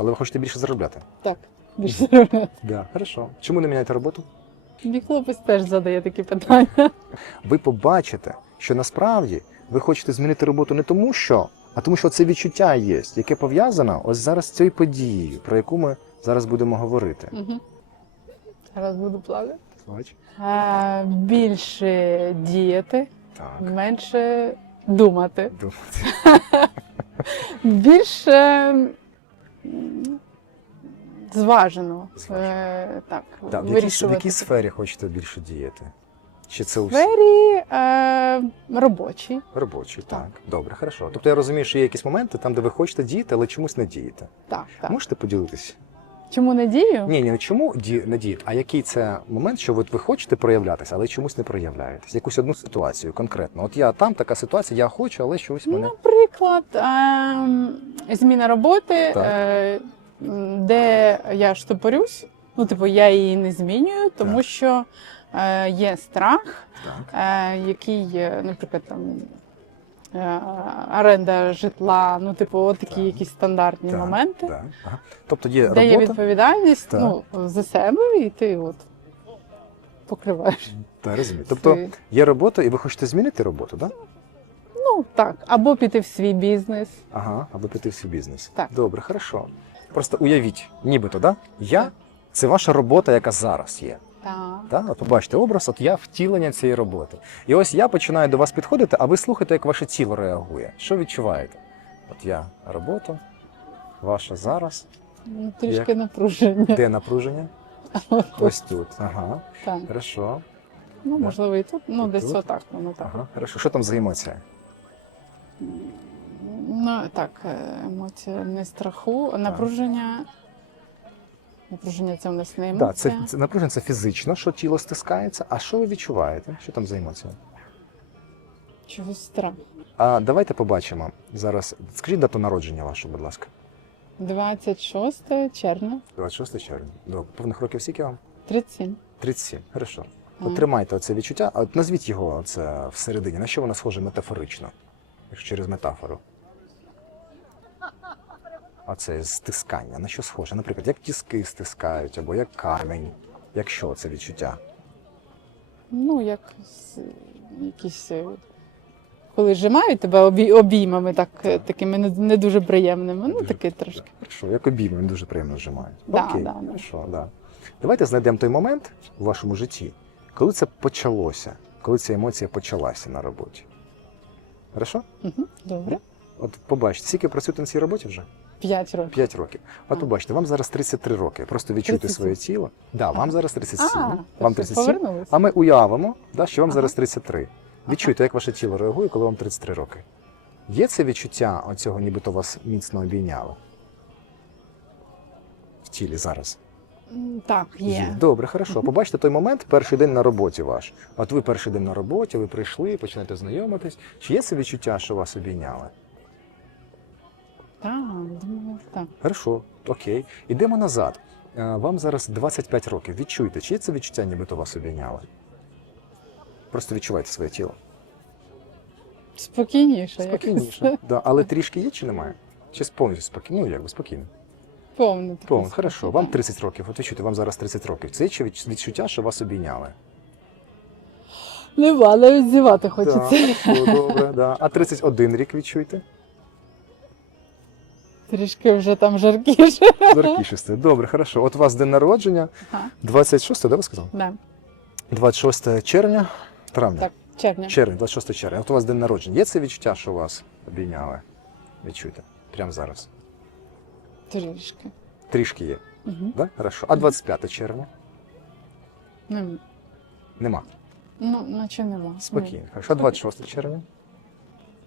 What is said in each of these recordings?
Але ви хочете більше заробляти. Так, більше заробляти. Да. Хорошо. Чому не міняєте роботу? Мій хлопець теж задає такі питання. Ви побачите, що насправді ви хочете змінити роботу не тому, що, а тому, що це відчуття є, яке пов'язано ось зараз з цією подією, про яку ми зараз будемо говорити. Угу. Зараз буду плакати. Бач? А, більше діяти, Так. менше думати. Думати. Більше зважено. Зважено. Е, так, Да, в, якій, в якій сфері хочете більше діяти? Чи це сфері е, робочі. Робочі, так. Так. Добре, хорошо. Тобто я розумію, що є якісь моменти там, де ви хочете діяти, але чомусь не дієте. Так, так. Можете поділитися? Чому не дію? Ні, ні, не чому ді... діяти, а який це момент, що от ви хочете проявлятися, але чомусь не проявляєтесь. Якусь одну ситуацію конкретно. От я там така ситуація, я хочу, але чогось мене. Наприклад, ем, зміна роботи, Так. е, де я штопорюсь, ну, типу, я її не змінюю, тому Так. що е, є страх, Так. е, який, е, наприклад, там. Е, Оренда житла, ну, типу, от такі Так. якісь стандартні Так, моменти, Так. Ага. Тобто є де є відповідальність Так. ну, за себе, і ти от покриваєш. Та, розумію. Тобто є робота, і ви хочете змінити роботу, так? Да? Ну так, або піти в свій бізнес. Ага, аби піти в свій бізнес. Так. Добре, хорошо. Просто уявіть, нібито, да? Я це ваша робота, яка зараз є. Так. Да? От побачите образ, от я втілення цієї роботи. І ось я починаю до вас підходити, а ви слухаєте, як ваше тіло реагує. Що відчуваєте? От я робота, ваша зараз. Ну, трішки напруження. Де напруження? Ось тут. Ага, Так. хорошо. Ну, можливо, і тут, ну, І десь тут? отак, воно так. Ага, хорошо. Що там за емоція? Ну, так, е, емоція не страху, а напруження. Напруження це в нас не емоція. Да, це, це напруження це фізично, що тіло стискається. А що ви відчуваєте? Що там за емоція? Чогось страх. А давайте побачимо зараз. Скажіть дату народження вашу, будь ласка. 26 червня, 26 червня. Добре. Повних років скільки вам? 37. 37. Хорошо. От тримайте оце відчуття. А от назвіть його це всередині. На що воно схоже метафорично? Якщо через метафору. Оце стискання. На що схоже? Наприклад, як тіски стискають, або як камінь. Як що це відчуття? Ну, як якісь. е, Коли зжимають тебе обій- обіймами, так, е, такими не, не дуже приємними. Ну, Дуже- таке трошки. Хорошо, як обійми, дуже приємно зжимає. Да, Окей, да, хорошо, да. Давайте знайдемо той момент у вашому житті, коли це почалося, коли ця емоція почалася на роботі. Хорошо? Угу, добре. От побачите, скільки працюєте на цій роботі вже? 5 років. 5 років. От А. побачите, вам зараз 33 роки. Просто відчуйте 37. своє тіло. Да, вам зараз 37. А, вам 37. повернулися. А ми уявимо, да, що вам зараз 33. Відчуйте, як ваше тіло реагує, коли вам 33 роки. Є це відчуття оцього, нібито вас міцно обійняло? В тілі зараз. Так, є. Добре, хорошо. Побачите той момент, перший день на роботі ваш. От ви перший день на роботі, ви прийшли, починаєте знайомитись. Чи є це відчуття, що вас обійняли? Так, думаю, так. Хорошо, окей. Ідемо назад. Е, Вам зараз 25 років. Відчуйте, чи є це відчуття, нібито вас обійняли? Просто відчувайте своє тіло. Спокійніше. Спокійніше. Да. Але трішки є чи немає? Чи повністю спокійно? Ну, якби спокійно. Повно. таке Повно, хорошо. Вам 30 років. От відчуйте, вам зараз 30 років. Це є чи відч- відчуття, що вас обійняли? Нема, навіть зівати хочеться. Так, хорошо, добре, да. А 31 рік відчуйте. Трішки вже там жаркіше. Жаркіше стає. Добре, хорошо. От у вас день народження, Ага. 26, да, ви сказали? Да. 26 червня, травня. Так, червня. Червень, 26 червня. От у вас день народження. Є це відчуття, що вас обійняли? Відчуйте. Прямо зараз. Трішки. Трішки є. Угу. Да? Хорошо. А 25 червня? Ну, Нема. ну, наче нема. Спокійно. Хорошо. А 26 червня? Ні,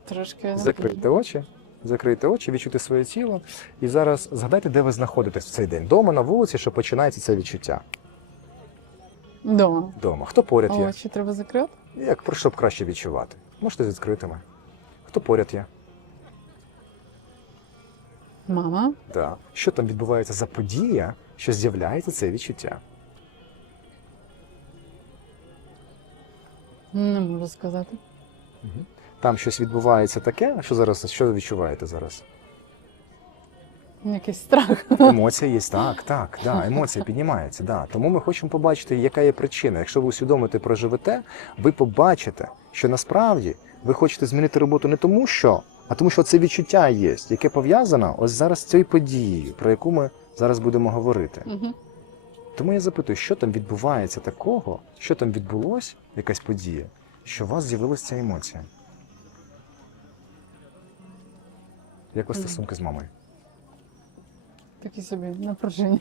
Трошки. Закрийте очі. Закрийте очі, відчуйте своє тіло. І зараз згадайте, де ви знаходитесь в цей день. Дома, на вулиці, що починається це відчуття. Дома. Дома. Хто поряд є? Очі треба закрити? Як про щоб краще відчувати? Можете з відкритими. Хто поряд є? Мама. Да. Що там відбувається за подія, що з'являється це відчуття? Не можу сказати. Там щось відбувається таке, що зараз, що ви відчуваєте зараз? Якийсь страх. Емоція є, так, так, да, емоція піднімається. Да. Тому ми хочемо побачити, яка є причина. Якщо ви усвідомите проживете, ви побачите, що насправді ви хочете змінити роботу не тому, що, а тому, що це відчуття є, яке пов'язано ось зараз з цією подією, про яку ми зараз будемо говорити. Мгм. Тому я запитую, що там відбувається такого, що там відбулось, якась подія, що у вас з'явилася ця емоція. Як у вас стосунки з мамою? Такі собі напруження.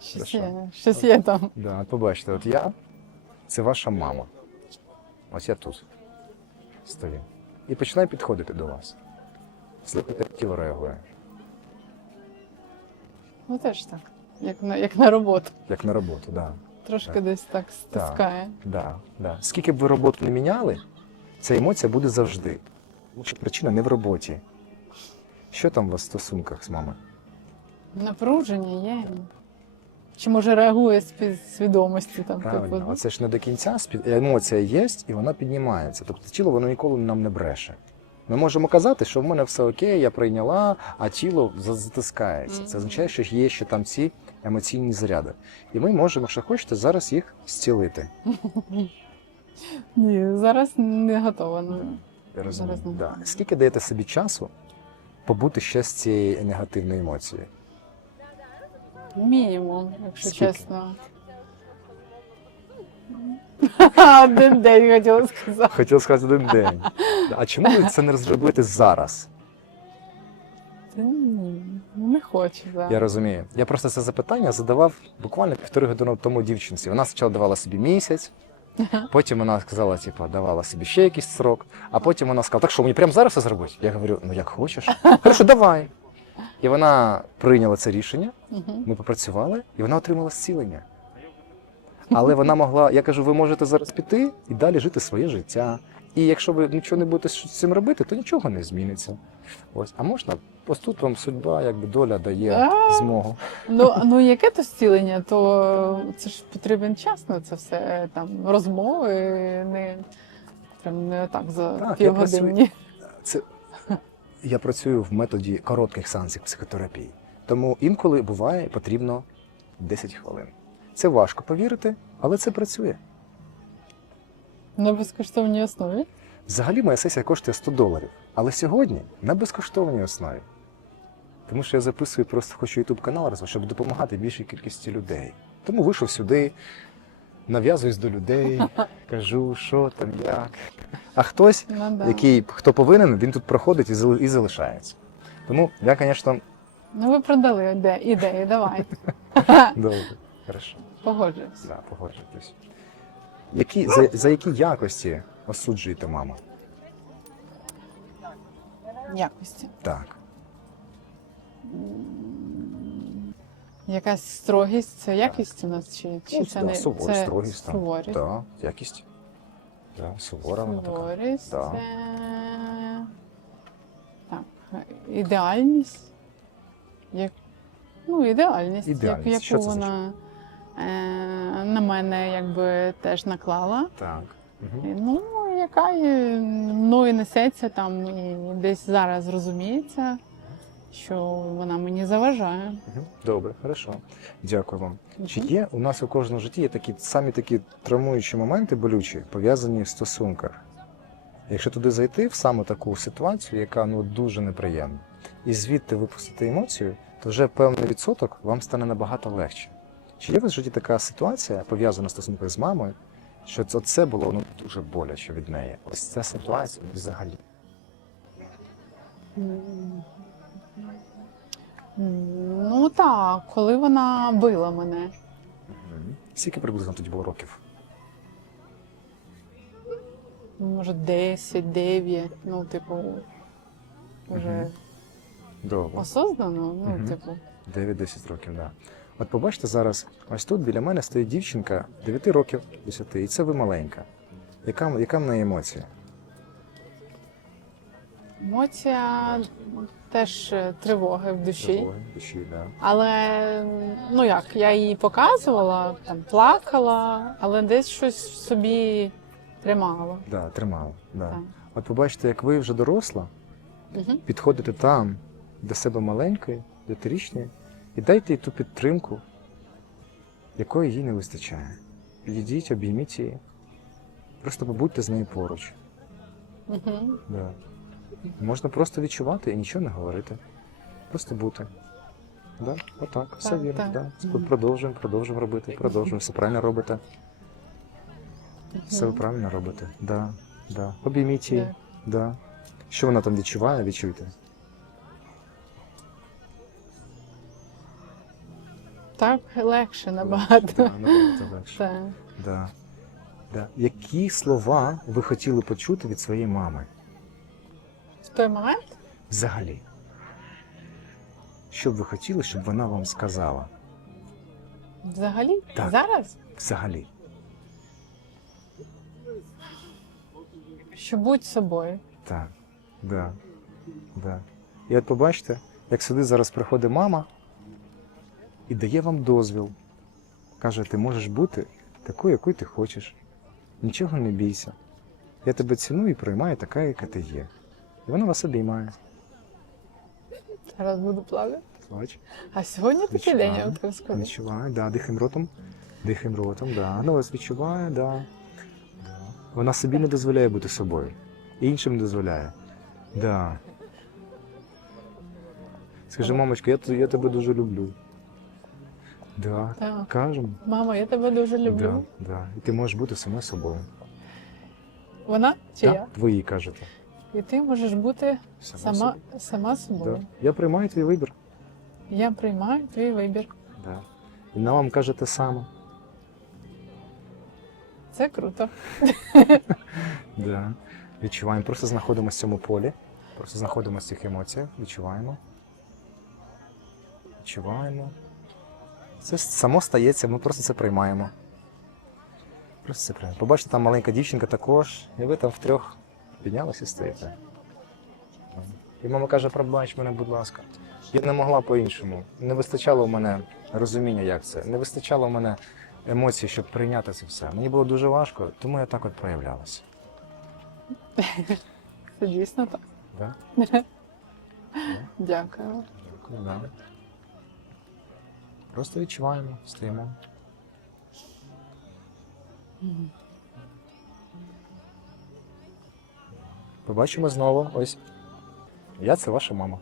Щось є, щось є там. Да, от побачите, от я це ваша мама. Ось я тут стою. І починаю підходити до вас. Слухайте, як тіло реагує, Ну теж так. Як на, як на роботу. як на роботу, да. Трошки Так. десь так стискає. Да, да. Скільки б ви роботу не міняли, ця емоція буде завжди. Тому причина не в роботі. Що там у вас в стосунках з мамою? Напруження є. Чи може реагує з під свідомості там, Правильно, типу. оце ж не до кінця емоція є, і вона піднімається. Тобто тіло воно ніколи нам не бреше. Ми можемо казати, що в мене все окей, я прийняла, а тіло за- затискається. Це означає, що є ще там ці емоційні заряди. І ми можемо, якщо хочете, зараз їх зцілити. Ні, зараз не готова. Я розумію. Зараз Да. Скільки даєте собі часу побути ще з цією негативною емоцією? Мінімум, якщо Скільки? чесно. Один день хотіла сказати. Хотів сказати один день. А чому ви це не зробите зараз? Та ні, не хочу. Да. Я розумію. Я просто це запитання задавав буквально півтори години тому дівчинці. Вона спочатку давала собі місяць, потім вона сказала, типу, давала собі ще якийсь срок, а потім вона сказала, так що мені прямо зараз це зробити? Я говорю, ну як хочеш. Хорошо, давай. І вона прийняла це рішення, ми попрацювали, і вона отримала зцілення. Але вона могла, я кажу, ви можете зараз піти і далі жити своє життя. І якщо ви нічого не будете з цим робити, то нічого не зміниться. Ось, а можна, ось тут вам судьба, якби доля дає змогу. Ну, ну яке то зцілення, то це ж потрібен час на це все там розмови, не, прям не так за півгодинні. Це я працюю в методі коротких сеансів психотерапії. Тому інколи буває потрібно 10 хвилин. Це важко повірити, але це працює. На безкоштовній основі. Взагалі моя сесія коштує 100 доларів, але сьогодні на безкоштовній основі. Тому що я записую просто хочу YouTube канал, розвивати, щоб допомагати більшій кількості людей. Тому вийшов сюди, нав'язуюсь до людей, кажу, що там, як. А хтось Ну, да. який хто повинен, він тут проходить і зали- і залишається. Тому я, звісно, Ну ви продали іде- ідеї, давайте. добре, хорошо, Погоджуюсь. да, погоджуйтесь. Які, за, за які якості осуджуєте маму? Якості. Так. Якась строгість, це якість у нас чи, чи Ну, це да, не суворість, це строгість, там. суворість. Да, якість. Да, сувора вона така. Суворість, Да. це так, ідеальність. Як... Ну, ідеальність, Ідеальність. Як, Що яку це вона на мене якби теж наклала. Так. Угу. Ну, яка мною несеться там і десь зараз розуміється, що вона мені заважає. Добре, хорошо. Дякую вам. Чи є у нас у кожному житті є такі самі такі травмуючі моменти болючі, пов'язані в стосунках? Якщо туди зайти в саме таку ситуацію, яка ну дуже неприємна, і звідти випустити емоцію, то вже певний відсоток вам стане набагато легше. Чи є у вас в житті така ситуація, пов'язана в стосунках з мамою, що це, це було ну, дуже боляче від неї? Ось ця ситуація взагалі. Ну так, коли вона била мене. Скільки приблизно тоді було років? Може, 10, 9, ну, типу, вже Мгм. Осознано, ну, Мгм. типу. 9-10 років, так. Да. От побачите зараз, ось тут біля мене стоїть дівчинка 9 років, 10, і це ви маленька. Яка, яка в неї емоція? Емоція теж е, тривоги в душі. Тривоги, душі, да. Але ну як, я її показувала, там плакала, але десь щось в собі тримала. Да, тримала. Да. Так. От побачите, як ви вже доросла, Мгм. Підходите там до себе маленької, дитирічної, і дайте їй ту підтримку, якої їй не вистачає. Підійдіть, обійміть її. Просто побудьте з нею поруч. Мгм. Да. Можна просто відчувати і нічого не говорити. Просто бути. Да? Отак, все Так, вірно. так. Да. Мгм. Продовжуємо, продовжуємо робити, продовжуємо. Все правильно робите. Все ви правильно робите. Да, да. Обійміть її. Так. Да. Що вона там відчуває, відчуйте. Так легше набагато. Да, набагато легше. Так. Да. Да. Які слова ви хотіли почути від своєї мами? В той момент Взагалі. Що б ви хотіли, щоб вона вам сказала? взагалі Так. зараз, Взагалі. що будь собою. Так. Да. Да. І от побачите, як сюди зараз приходить мама і дає вам дозвіл. Каже, ти можеш бути такою, якою ти хочеш. Нічого не бійся. Я тебе ціную і приймаю така, яка ти є. І вона вас обіймає. Зараз буду плакати. Бач? А сьогодні такий день, я да, дихаємо ротом. Дихаємо ротом, да. Ну, вас відчуває, да. да. Вона собі не дозволяє бути собою. І іншим не дозволяє. Да. Скажи, мамочка, я, я тебе дуже люблю. Да. Так. Кажемо. Мама, я тебе дуже люблю. Да, да. І ти можеш бути сама собою. Вона чи Да? я? Твої кажете. І ти можеш бути сама, собою. сама собою. Да. Я приймаю твій вибір. Я приймаю твій вибір. Да. І вона вам каже те саме. Це круто. Да. Відчуваємо. Просто знаходимося в цьому полі. Просто знаходимося в цих емоціях. Відчуваємо. Відчуваємо. Це само стається, ми просто це приймаємо. Просто це приймаємо. Побачите, там маленька дівчинка також, і ви там втрьох піднялися і стоїте. І мама каже, пробач мене, будь ласка. Я не могла по-іншому. Не вистачало у мене розуміння, як це. Не вистачало у мене емоцій, щоб прийняти це все. Мені було дуже важко, тому я так от проявлялася. Це дійсно так. Да? Дякую. Дякую, да. Просто відчуваємо, стоїмо. Побачимо знову. Ось. Я це ваша мама.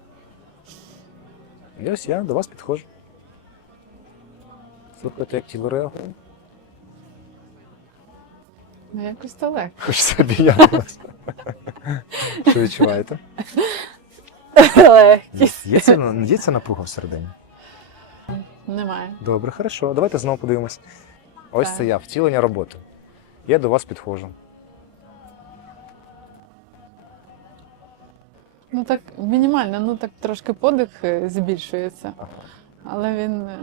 І ось я до вас підходжу. Слухайте, як тіло реагує. Ну, якось то легко. Хочеться обійнятися. Що відчуваєте? Легкість. Є це, є це напруга всередині? Немає. Добре, хорошо. Давайте знову подивимось. Ось Так. це я, втілення роботи. Я до вас підходжу. Ну так мінімально, ну так трошки подих е, збільшується, Ага. але він е,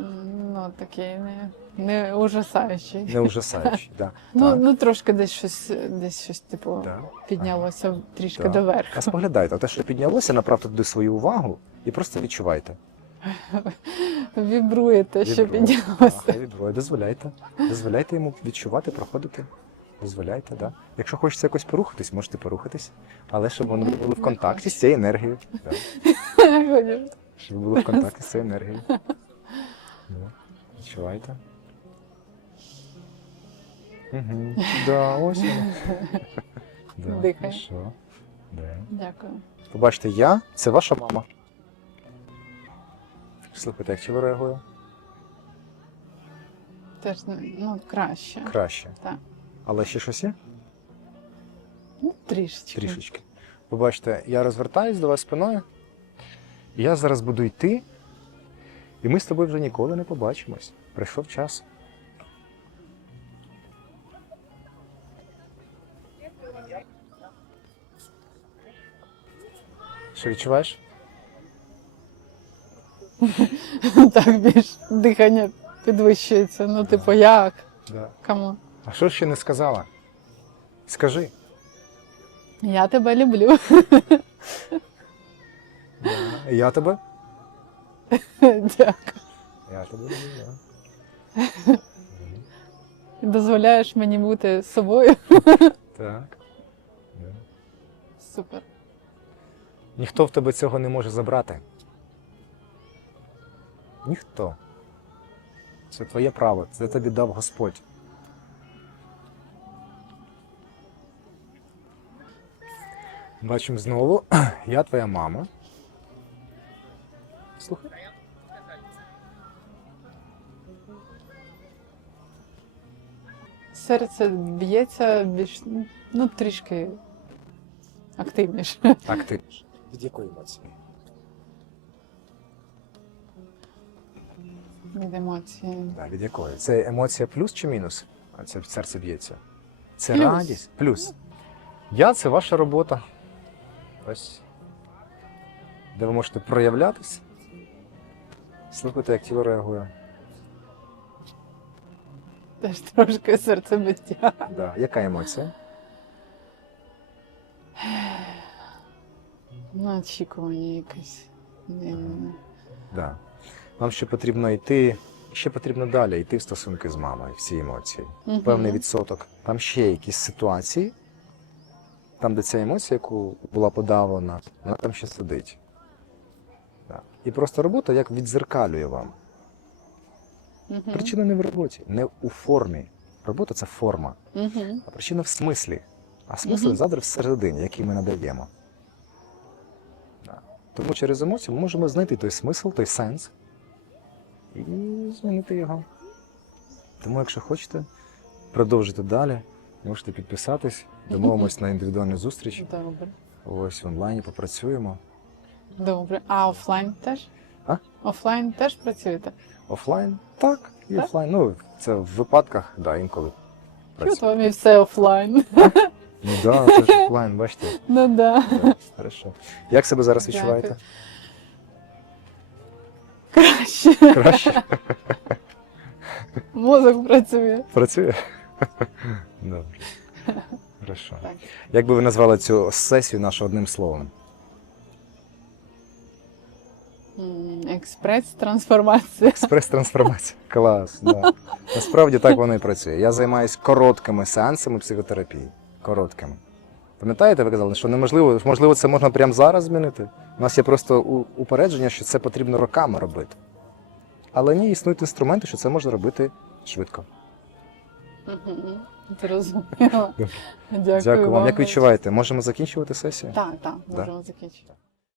ну такий не, не ужасаючий. Не ужасаючий, да. Ну, Так, ну трошки десь щось, десь щось типу да. піднялося трішки Так. доверху. А споглядайте, а те, що піднялося, направте туди свою увагу і просто відчувайте. Вібрує те, що Вібрує. піднялося. Так, вібрує. Дозволяйте. Дозволяйте йому відчувати, проходити. Дозволяйте, да. Якщо хочеться якось порухатись, можете порухатись. Але щоб вони були в контакті з цією енергією. Да. Щоб ви були в контакті з цією енергією. Да. Відчувайте. Угу. Да, ось воно. Да, Дихай. хорошо. Да. Дякую. Побачите, я це ваша мама. Слухайте, як тіло реагує? Теж ну, краще. Краще. Так. Але ще щось є? Ну, трішечки. Трішечки. Побачите, я розвертаюсь до вас спиною. І я зараз буду йти, і ми з тобою вже ніколи не побачимось. Прийшов час. Що відчуваєш? Так більш дихання підвищується. Ну, типу, як? Да. Кому? А що ще не сказала? Скажи. Я тебе люблю. Да. Я тебе? Дякую. Я тебе люблю, да. Дозволяєш мені бути собою. Так. Да. Супер. Ніхто в тебе цього не може забрати. Ніхто. Це твоє право, це тобі дав Господь. Бачимо знову, я твоя мама. Слухай. Серце б'ється більш ну, трішки активніше. Активно. Від якої емоції? Від емоції. Да, від якої? Це емоція плюс чи мінус? А це серце б'ється. Це Плюс. радість. Плюс. Я це ваша робота. Ось. Де ви можете проявлятись. Слухайте, як тіло реагує. Теж трошки серцебиття. Да. Яка емоція? Ну, очікування якесь. Не- Да. Вам ще потрібно йти, ще потрібно далі йти в стосунки з мамою, всі емоції. Мгм. Певний відсоток. Там ще якісь ситуації, там, де ця емоція, яку була подавлена, вона там ще сидить. Да. І просто робота як відзеркалює вам. Мгм. Причина не в роботі, не у формі. Робота це форма, Мгм. а причина в смислі. А смисл Мгм. завжди всередині, який ми надаємо. Да. Тому через емоцію ми можемо знайти той смисл, той сенс і змінити його. Тому, якщо хочете, продовжити далі, можете підписатись, домовимось на індивідуальну зустріч. Добре. Ось в онлайні попрацюємо. Добре. А офлайн теж? А? Офлайн теж працюєте? Офлайн? Так, і Так? офлайн. Ну, це в випадках, да, інколи. Чого вам і все офлайн? Ну да, це ж офлайн, бачите. Ну да. Да, Хорошо. Як себе зараз Дякую. відчуваєте? Краще. Краще? Мозок працює. Працює? Добре. Хорошо. Так. Як би ви назвали цю сесію нашу одним словом? Експрес-трансформація. Експрес-трансформація. Клас. Да. Насправді так воно і працює. Я займаюся короткими сеансами психотерапії. Короткими. Пам'ятаєте, ви казали, що неможливо, можливо, це можна прямо зараз змінити. У нас є просто упередження, що це потрібно роками робити. Але ні, існують інструменти, що це можна робити швидко. Зрозуміло. Дякую, Дякую вам. Як відчуваєте? Можемо закінчувати сесію? Так, так, Да. можемо закінчити.